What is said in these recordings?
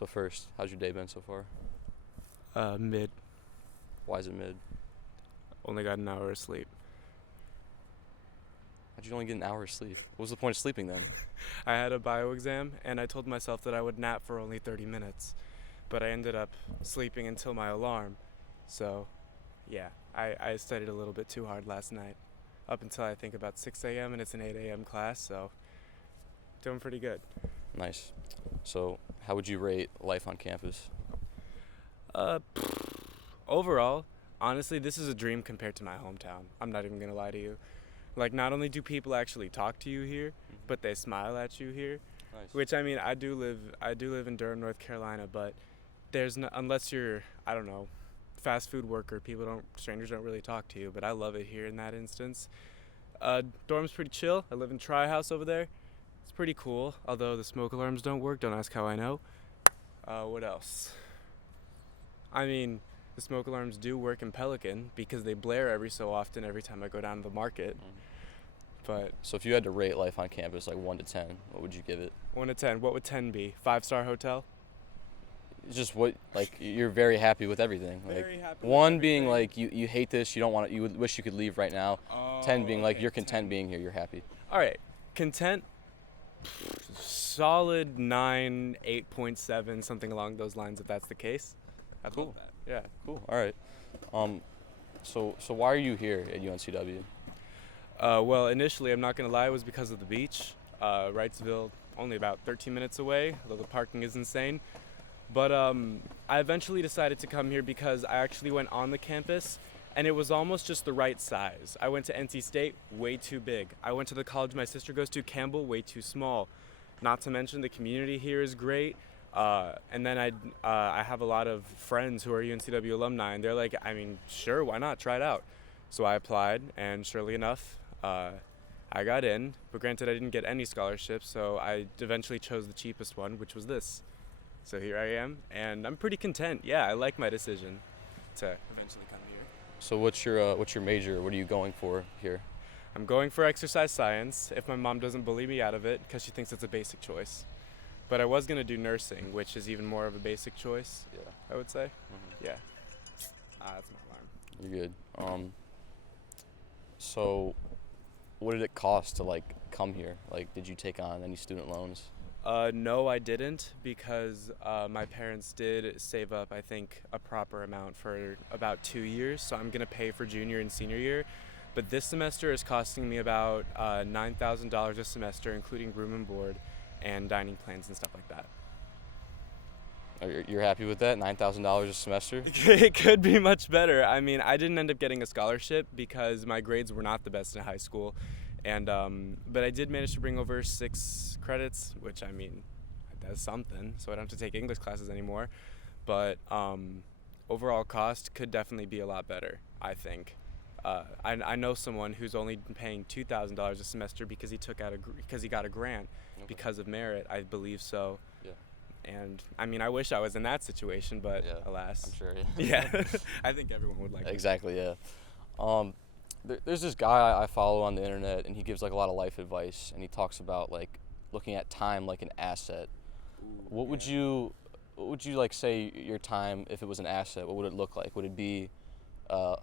So first, how's your day been so far? Mid. Why is it mid? Only got an hour of sleep. How'd you only get an hour of sleep? What was the point of sleeping then? I had a bio exam, and I told myself that I would nap for only 30 minutes. But I ended up sleeping until my alarm. So, yeah, I studied a little bit too hard last night. Up until I think about 6 a.m., and it's an 8 a.m. class, so doing pretty good. Nice. So, how would you rate life on campus? Uh, Overall, honestly, this is a dream compared to my hometown. I'm not even gonna lie to you. Like, not only do people actually talk to you here, but they smile at you here. Nice. Which, I mean, I do live in Durham, North Carolina, but there's no, unless you're, I don't know, fast food worker, strangers don't really talk to you. But I love it here in that instance. Dorm's pretty chill. I live in Tri House over there. It's pretty cool. Although the smoke alarms don't work. Don't ask how I know. What else? I mean, the smoke alarms do work in Pelican because they blare every so often every time I go down to the market. But So if you had to rate life on campus like 1 to 10, what would you give it? 1 to 10, what would 10 be? 5-star hotel? It's just what, like, you're very happy with everything. Like, Very happy with 1 being everything. like you hate this, you don't want it, you would wish you could leave right now. 10 being like you're content 10. being here, you're happy. All right, content, solid 9, 8.7, something along those lines if that's the case. I'd Cool. love that. Yeah. Cool. All right. So why are you here at UNCW? Well, initially, I'm not going to lie, it was because of the beach. Wrightsville, only about 13 minutes away, although the parking is insane. But I eventually decided to come here because I actually went on the campus, and it was almost just the right size. I went to NC State, way too big. I went to the college my sister goes to, Campbell, way too small. Not to mention the community here is great. And then I have a lot of friends who are UNCW alumni, and they're like, I mean, sure, why not? Try it out. So I applied, and surely enough, I got in. But granted, I didn't get any scholarships, so I eventually chose the cheapest one, which was this. So here I am, and I'm pretty content. Yeah, I like my decision to eventually come here. So what's your major? What are you going for here? I'm going for exercise science, if my mom doesn't bully me out of it, because she thinks it's a basic choice. But I was going to do nursing, which is even more of a basic choice, Yeah. I would say. Mhm. Yeah. That's my alarm. You're good. So what did it cost to like come here? Like, did you take on any student loans? No, I didn't, because my parents did save up, I think, a proper amount for about 2 years. So I'm going to pay for junior and senior year. But this semester is costing me about $9,000 a semester, including room and board and dining plans and stuff like that. You're happy with that? $9,000 a semester? It could be much better. I mean, I didn't end up getting a scholarship because my grades were not the best in high school. And but I did manage to bring over 6 credits, which, I mean, that's something. So I don't have to take English classes anymore. But overall cost could definitely be a lot better, I think. I know someone who's only paying $2,000 a semester because he got a grant because of merit, I believe so. Yeah. And I mean, I wish I was in that situation, but Yeah, alas. I'm sure. Yeah, I think everyone would like that. Exactly. Yeah. There's this guy I follow on the internet, and he gives like a lot of life advice, and he talks about like looking at time like an asset. What would you like say your time, if it was an asset, what would it look like? Would it be a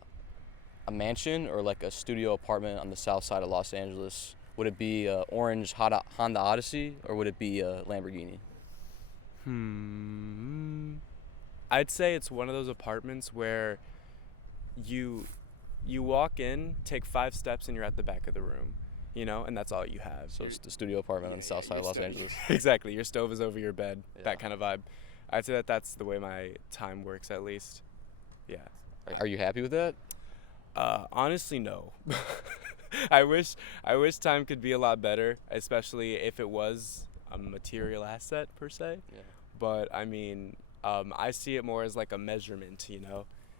mansion or like a studio apartment on the south side of Los Angeles? Would it be a orange Honda Odyssey, or would it be a Lamborghini? I'd say it's one of those apartments where you walk in, take 5 steps, and you're at the back of the room, and that's all you have. So it's the studio apartment on the south side of Los Angeles. Exactly. Your stove is over your bed, Yeah. that kind of vibe. I'd say that's the way my time works, at least. Yeah. Are you happy with that? Honestly, no. I wish time could be a lot better, especially if it was a material asset per se. Yeah. But I mean, I see it more as like a measurement.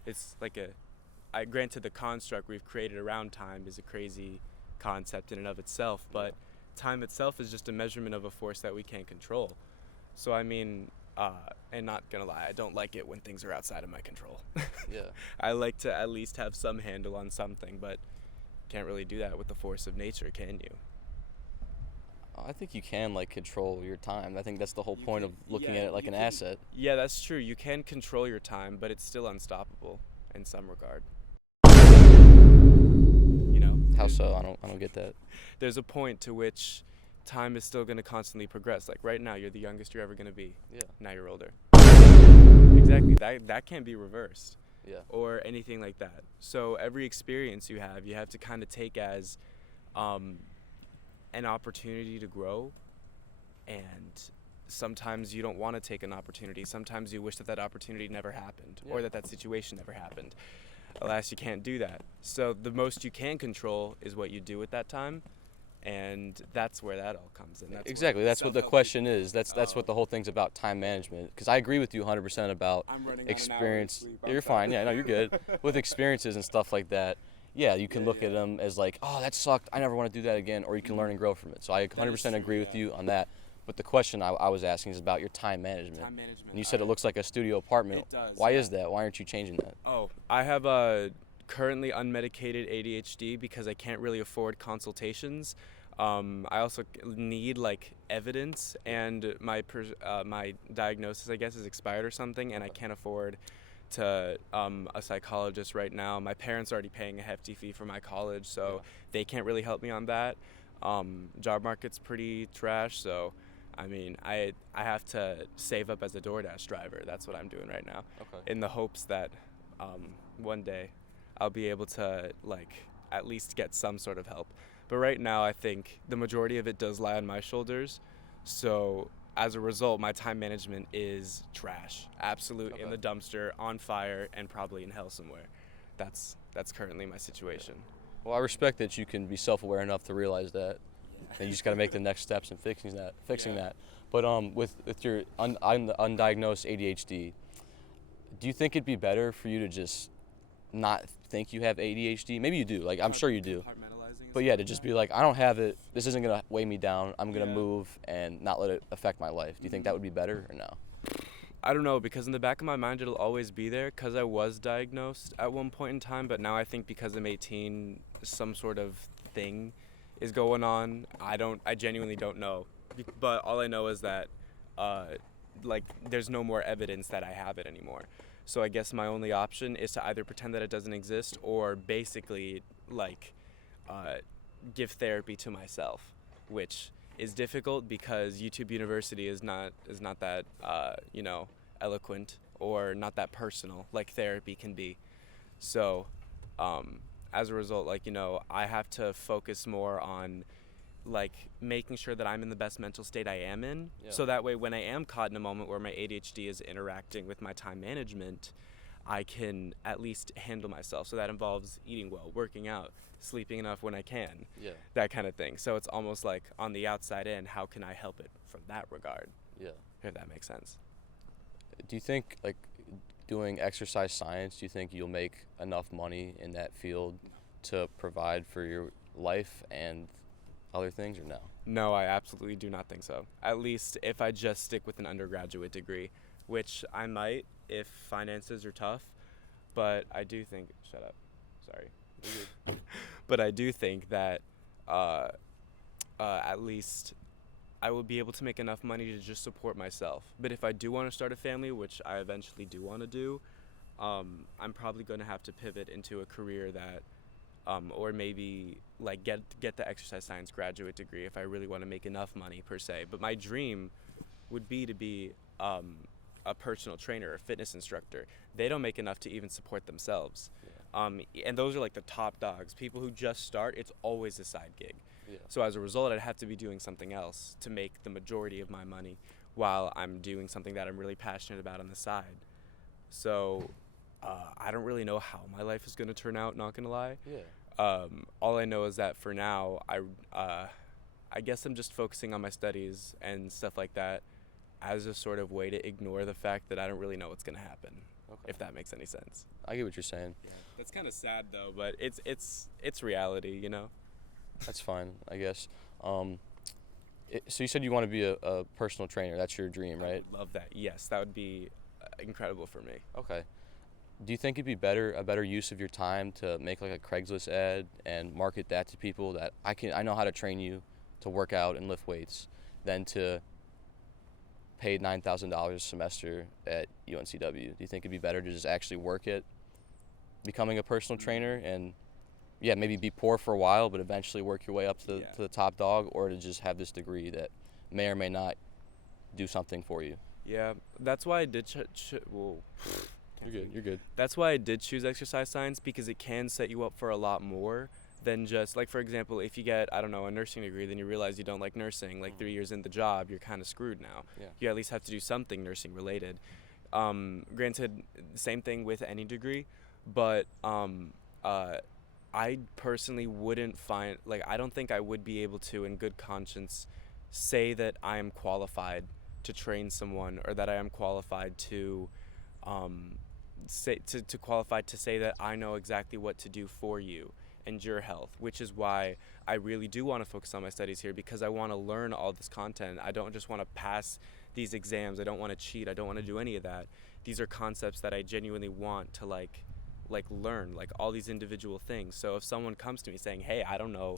It's like granted, the construct we've created around time is a crazy concept in and of itself, but time itself is just a measurement of a force that we can't control. So I mean, and not gonna lie, I don't like it when things are outside of my control. Yeah. I like to at least have some handle on something, but can't really do that with the force of nature, can you? I think you can like control your time. I think that's the whole You point can, of looking yeah, at it like you an can, asset. yeah, that's true. You can control your time, but it's still unstoppable in some regard. You know, How so? I don't get that. there's a point to which time is still going to constantly progress. Like right now, you're the youngest you're ever going to be. Yeah. Now you're older. Exactly. That can't be reversed Yeah. or anything like that. So every experience you have to kind of take as um, an opportunity to grow. And sometimes you don't want to take an opportunity. Sometimes you wish that that opportunity never happened or Yeah. that situation never happened. Alas, you can't do that. So the most you can control is what you do at that time, and that's where that all comes in. That's Exactly. where That's what the self-help question is. That's Oh. what the whole thing's about, time management. Because I agree with you 100% about I'm running on an hour of experience. sleep. You're fine. Yeah, no, you're good. With experiences and stuff like that, yeah, you can Yeah, look at yeah. them as like, oh, that sucked. I never want to do that again. Or you can learn and grow from it. So I 100% true, agree with yeah. you on that. But the question I was asking is about your time management. Time management. And you said it looks like a studio apartment. It does, Why yeah. is that? Why aren't you changing that? Oh, I have a currently unmedicated ADHD because I can't really afford consultations. I also need like evidence, and my diagnosis, I guess, is expired or something, and I can't afford to a psychologist right now. My parents are already paying a hefty fee for my college, so Yeah. they can't really help me on that. Job market's pretty trash, so I mean, I have to save up as a DoorDash driver. That's what I'm doing right now, Okay. in the hopes that one day I'll be able to like at least get some sort of help. But right now, I think the majority of it does lie on my shoulders. So as a result, my time management is trash, absolute in Okay. the dumpster, on fire, and probably in hell somewhere. That's currently my situation. Well, I respect that you can be self-aware enough to realize that. And you just got to make the next steps in fixing that. Yeah. But with your undiagnosed ADHD, do you think it'd be better for you to just not think you have ADHD? Maybe you do. Like I'm sure you do. But yeah, to just be like, I don't have it. This isn't gonna weigh me down. I'm gonna Yeah. move and not let it affect my life. Do you think that would be better or no? I don't know, because in the back of my mind it'll always be there because I was diagnosed at one point in time, but now I think because I'm 18, some sort of thing is going on. I genuinely don't know. But all I know is that like there's no more evidence that I have it anymore. So I guess my only option is to either pretend that it doesn't exist or basically like give therapy to myself, which is difficult because YouTube University is not that eloquent or not that personal like therapy can be. So as a result, like I have to focus more on like making sure that I'm in the best mental state I am in, Yeah. so that way when I am caught in a moment where my ADHD is interacting with my time management, I can at least handle myself. So that involves eating well, working out, sleeping enough when I can, Yeah. that kind of thing. So it's almost like on the outside in, how can I help it from that regard, Yeah. if that makes sense? Do you think like doing exercise science? Do you think you'll make enough money in that field to provide for your life and other things, or no? No, I absolutely do not think so. At least if I just stick with an undergraduate degree, which I might if finances are tough. But I do think, shut up, sorry. But I do think that at least I will be able to make enough money to just support myself. But if I do want to start a family, which I eventually do want to do, I'm probably going to have to pivot into a career that or maybe like get the exercise science graduate degree if I really want to make enough money per se. But my dream would be to be a personal trainer, a fitness instructor. They don't make enough to even support themselves. Yeah. And those are like the top dogs. People who just start, it's always a side gig. Yeah. So as a result, I'd have to be doing something else to make the majority of my money while I'm doing something that I'm really passionate about on the side. So I don't really know how my life is going to turn out, not going to lie. Yeah. All I know is that for now, I guess I'm just focusing on my studies and stuff like that as a sort of way to ignore the fact that I don't really know what's going to happen, Okay. if that makes any sense. I get what you're saying. Yeah, that's kind of sad though, but it's reality, you know? That's fine, I guess. So you said you want to be a personal trainer. That's your dream, I right? would love that. Yes, that would be incredible for me. Okay. Do you think it'd be a better use of your time to make like a Craigslist ad and market that to people that I know how to train you, to work out and lift weights than to pay $9,000 a semester at UNCW? Do you think it'd be better to just actually work at becoming a personal trainer and, yeah, maybe be poor for a while, but eventually work your way up to the top dog, or to just have this degree that may or may not do something for you? Yeah, that's why I did You're good. That's why I did choose exercise science, because it can set you up for a lot more than just, like, for example, if you get, I don't know, a nursing degree, then you realize you don't like nursing, like 3 years in the job, you're kind of screwed now. Yeah. You at least have to do something nursing related. Granted, same thing with any degree, but I personally wouldn't find, like, I don't think I would be able to, in good conscience, say that I am qualified to train someone, or that I am qualified to qualified to say that I know exactly what to do for you and your health, which is why I really do want to focus on my studies here, because I want to learn all this content. I don't just want to pass these exams. I don't want to cheat. I don't want to do any of that. These are concepts that I genuinely want to like learn, like all these individual things. So if someone comes to me saying, hey, I don't know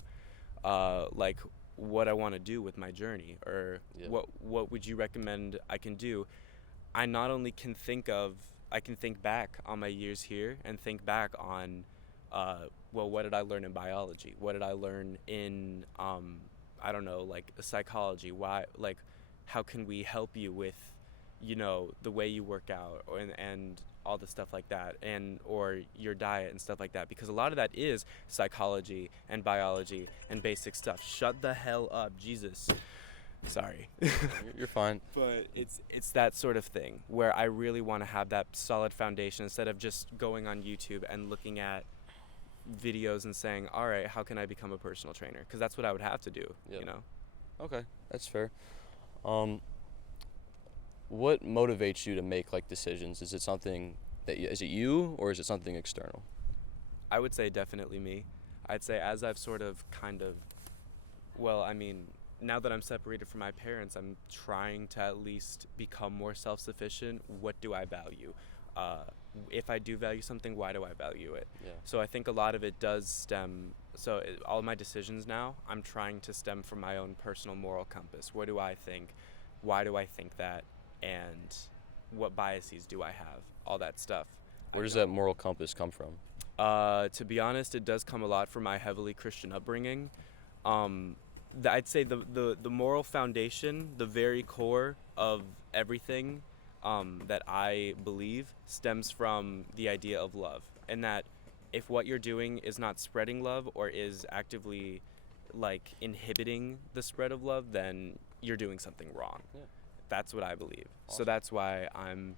like what I want to do with my journey, or what would you recommend I can do, I not only can I can think back on my years here and think back on well, what did I learn in biology? What did I learn in I don't know, like psychology? Why, like, how can we help you with, you know, the way you work out, and all the stuff like that, and or your diet and stuff like that, because a lot of that is psychology and biology and basic stuff. Shut the hell up, Jesus. Sorry. You're fine. But it's that sort of thing where I really want to have that solid foundation, instead of just going on YouTube and looking at videos and saying, all right, how can I become a personal trainer? Because that's what I would have to do. You know. Okay, that's fair. What motivates you to make, like, decisions? Is it something that is it you, or is it something external? I would say definitely me. I'd say, as I've sort of well, I mean, now that I'm separated from my parents, I'm trying to at least become more self-sufficient. What do I value? If I do value something, why do I value it? Yeah. So I think a lot of it does stem, all my decisions now, I'm trying to stem from my own personal moral compass. What do I think? Why do I think that? And what biases do I have? All that stuff. Where does that moral compass come from? To be honest, it does come a lot from my heavily Christian upbringing. I'd say the moral foundation, the very core of everything that I believe, stems from the idea of love. And that if what you're doing is not spreading love, or is actively, like, inhibiting the spread of love, then you're doing something wrong. Yeah. That's what I believe. Awesome. So that's why I'm,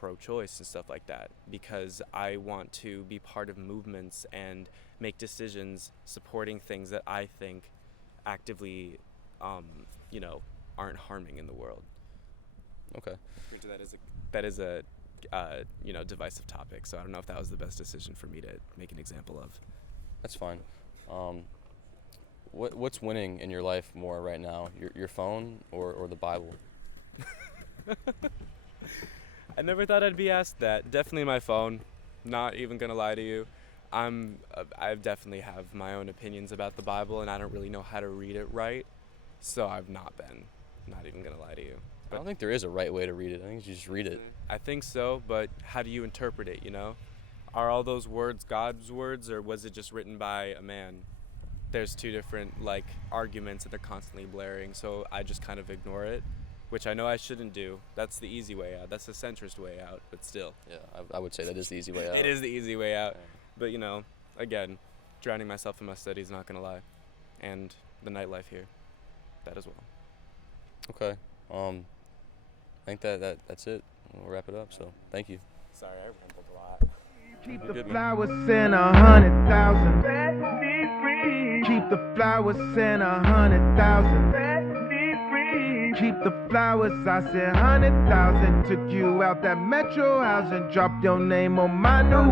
pro-choice and stuff like that, because I want to be part of movements and make decisions supporting things that I think actively, aren't harming in the world. Okay. That is a divisive topic, so I don't know if that was the best decision for me to make an example of. That's fine. What's winning in your life more right now? Your phone or the Bible? I never thought I'd be asked that. Definitely my phone. Not even gonna lie to you. I definitely have my own opinions about the Bible, and I don't really know how to read it right, so I've not been. Not even gonna lie to you. I don't think there is a right way to read it. I think you just read it. I think so, but how do you interpret it, you know? Are all those words God's words, or was it just written by a man? There's two different, arguments that they're constantly blaring, so I just kind of ignore it, which I know I shouldn't do. That's the easy way out. That's the centrist way out, but still. Yeah, I would say that is the easy way out. It is the easy way out. Yeah. But, again, drowning myself in my studies, not going to lie. And the nightlife here, that as well. Okay. I think that's it. We'll wrap it up, so thank you. Sorry, I rambled a lot. Keep the flowers in 100,000. Keep the flowers in 100,000. Keep the flowers, I said 100,000. Took you out that metro house and dropped your name on my new